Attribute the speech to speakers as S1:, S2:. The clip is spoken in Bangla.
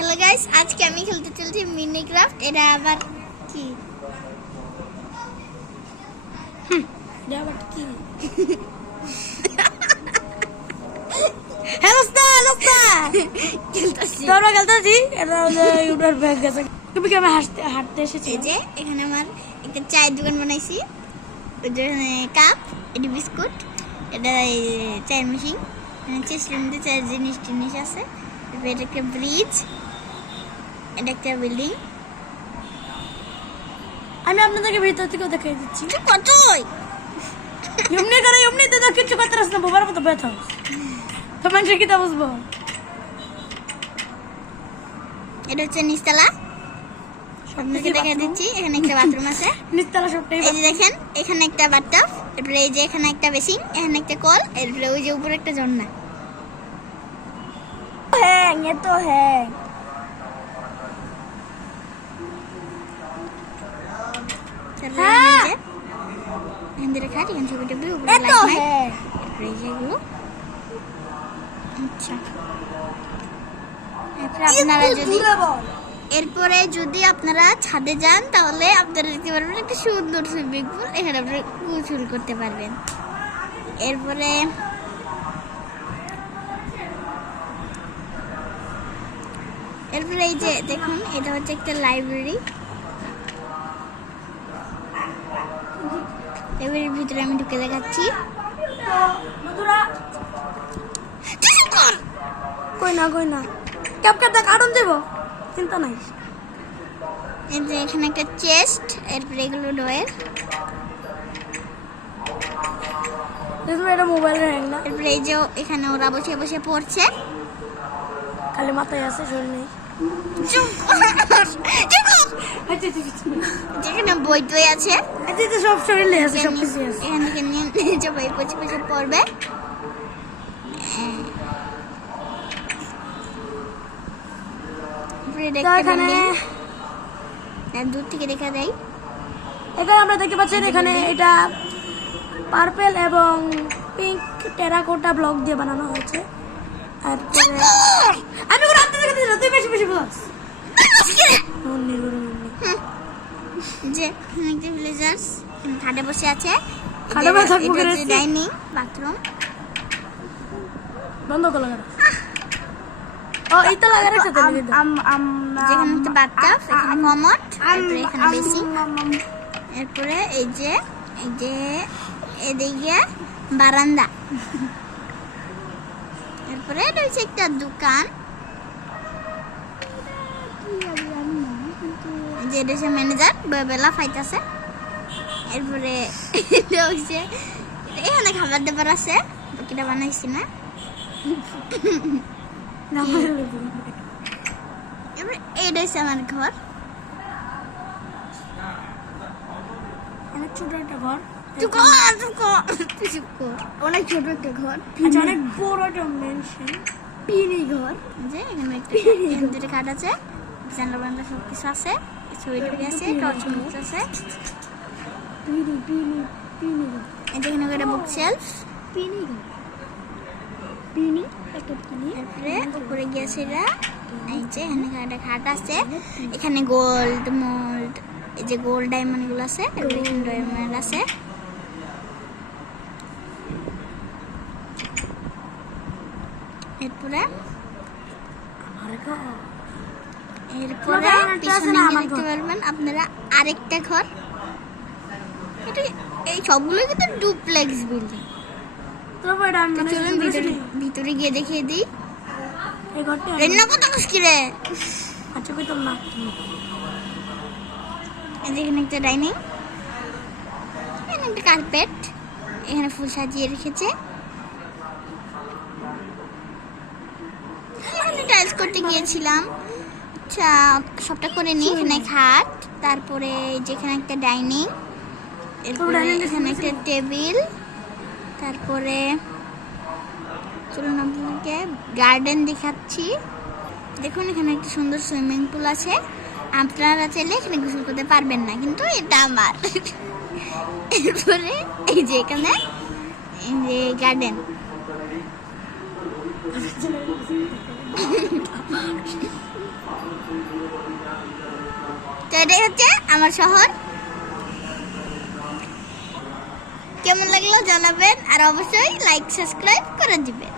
S1: হ্যালো গাইস আজকে আমি খেলতে চলছি মিনি ক্রাফট এটা আবার কি?
S2: কি? হ্যালো স্টার হ্যালো স্টার
S1: খেলতেছি
S2: তোমরা খেলতেছি। এটা ইউটার ব্যাগ গেছে তুমি কি আমি হাঁটতে হাঁটতে এসেছি?
S1: যে এখানে আমার একটা চায়ের দোকান বানাইছি। কাপ এটা বিস্কুট এটা চায়ের মেশিন। চায়ের জিনিস টিনিস আছে এটা একটা ব্রিজ এটা একটা বিল্ডিং
S2: আমি আপনাদেরকে ভিতর দেখাই দিচ্ছি।
S1: কতই
S2: এমনি করে এমনি তো তো কিছু করতে রাস না বাবার মতো ব্যথা তো মানুষের কিতা বুঝব?
S1: এটা হচ্ছে নিচতলা। আপনাকে দেখা দিচ্ছি এখানে একটা বাথরুম আছে।
S2: নিস্তালা সবটাই
S1: এই যে দেখেন এখানে একটা বাথটাব এরপরে এই যে এখানে একটা বেসিন এখানে একটা কল এরপরে ওই যে উপরে একটা ঝর্ণা।
S2: হ্যাং এ তো হ্যাং।
S1: তারপরে। এখান থেকে খাট এখানে ছবি টবি উপরে লাইট
S2: তো
S1: নাই এরপরে এই যে আচ্ছা। এরপরে আপনারা যদি এরপরে যদি আপনারা ছাদে যান তাহলে আপনারা দেখতে পারবেন একটা সুন্দর সুইমিং পুল। এখানে আপনারা গোসল করতে পারবেন। এরপরে এরপরে এই যে দেখুন এটা হচ্ছে একটা লাইব্রেরি লাইব্রেরির ভিতরে আমি ঢুকে দেখাচ্ছি।
S2: কই না কই না। ক্যাপ ক্যাপটা কাটন দেব। চিন্তা নাই।
S1: এই যে এখানে একটা চেস্ট এরপরে এগুলো ডয়ের
S2: এটা মোবাইলের হ্যাং না।
S1: এরপরে এই যে এখানে ওরা বসে বসে পড়ছে।
S2: খালি মাথায় আছে শরীর নেই।
S1: যেখানে বই টই আছে।
S2: আচ্ছা সব শরীরে আছে সব কিছু আছে
S1: এখান বই পড়ছে পড়ছে পড়বে। দেখতে
S2: এখানে
S1: পারবেন দূর থেকে দেখা যায়।
S2: এখানে আমরা দেখতে পাচ্ছেন এখানে এটা পার্পেল এবং পিঙ্ক টেরাকোটা ব্লক দিয়ে বানানো হয়েছে। আমি বেশি বেশি বলছ
S1: যে একটা ভিলেজার্স খাটে বসে আছে।
S2: খাটে বসে থাকব?
S1: ডাইনিং বাথরুম
S2: বন্ধ করে ও এইটা লাগা রাখছে তো নিজে
S1: যেখানে একটা বাথটাব এখানে কমট এরপরে এখানে বেসিন এরপরে এই যে এই যে এদিকে বারান্দা। এরপরে এটা হচ্ছে একটা দোকান। যে এটা ম্যানেজার বেলা ফাইতাছে এরপরে এটা হচ্ছে এখানে খাবার দাবার আছে বাকিটা বানাইছি না। হচ্ছে আমার ঘর।
S2: অনেক ছোট একটা ঘর।
S1: অনেক ছোট একটা ঘর।
S2: আচ্ছা অনেক বড় একটা মেনশন ঘর।
S1: যে এখানে একটা দুটো খাট আছে জানলা বারান্দা সব কিছু আছে। আছে টর্চ বক্স আছে এখানে একটা বুক শেলফ
S2: পিনি ঘর পিনি একটা পিনি
S1: তারপরে উপরে গিয়েছে এরা এই যে এখানে একটা খাট আছে। এখানে গোল্ড মোল্ড এই যে গোল্ড ডায়মন্ডগুলো আছে এরপরে এখানে ডায়মন্ড আছে। এরপরে
S2: আমার
S1: এরপরে পিছনে দেখতে পারবেন আপনারা আরেকটা ঘর। এটা এই সবগুলো কিন্তু ডুপ্লেক্স বিল্ডিং চলুন ভিতরে ভিতরে গিয়ে দেখিয়ে দিই। রেন্না কত মুশকিল রে
S2: আচ্ছা না
S1: এখানে একটা ডাইনিং এখানে একটা কার্পেট এখানে ফুল সাজিয়ে রেখেছে। টাইলস করতে গিয়েছিলাম। সবটা করে নিই এখানে খাট তারপরে যেখানে একটা ডাইনিং এরপরে এখানে একটা টেবিল তারপরে চলুন আপনাকে গার্ডেন দেখাচ্ছি। দেখুন এখানে একটা সুন্দর সুইমিং পুল আছে। আপনারা চাইলে এখানে গোসল করতে পারবেন না কিন্তু এটা আমার। এরপরে এই যে এখানে এই যে গার্ডেন। তো এটাই হচ্ছে আমার শহর। কেমন লাগল জানাবেন আর অবশ্যই লাইক সাবস্ক্রাইব করে দিবেন।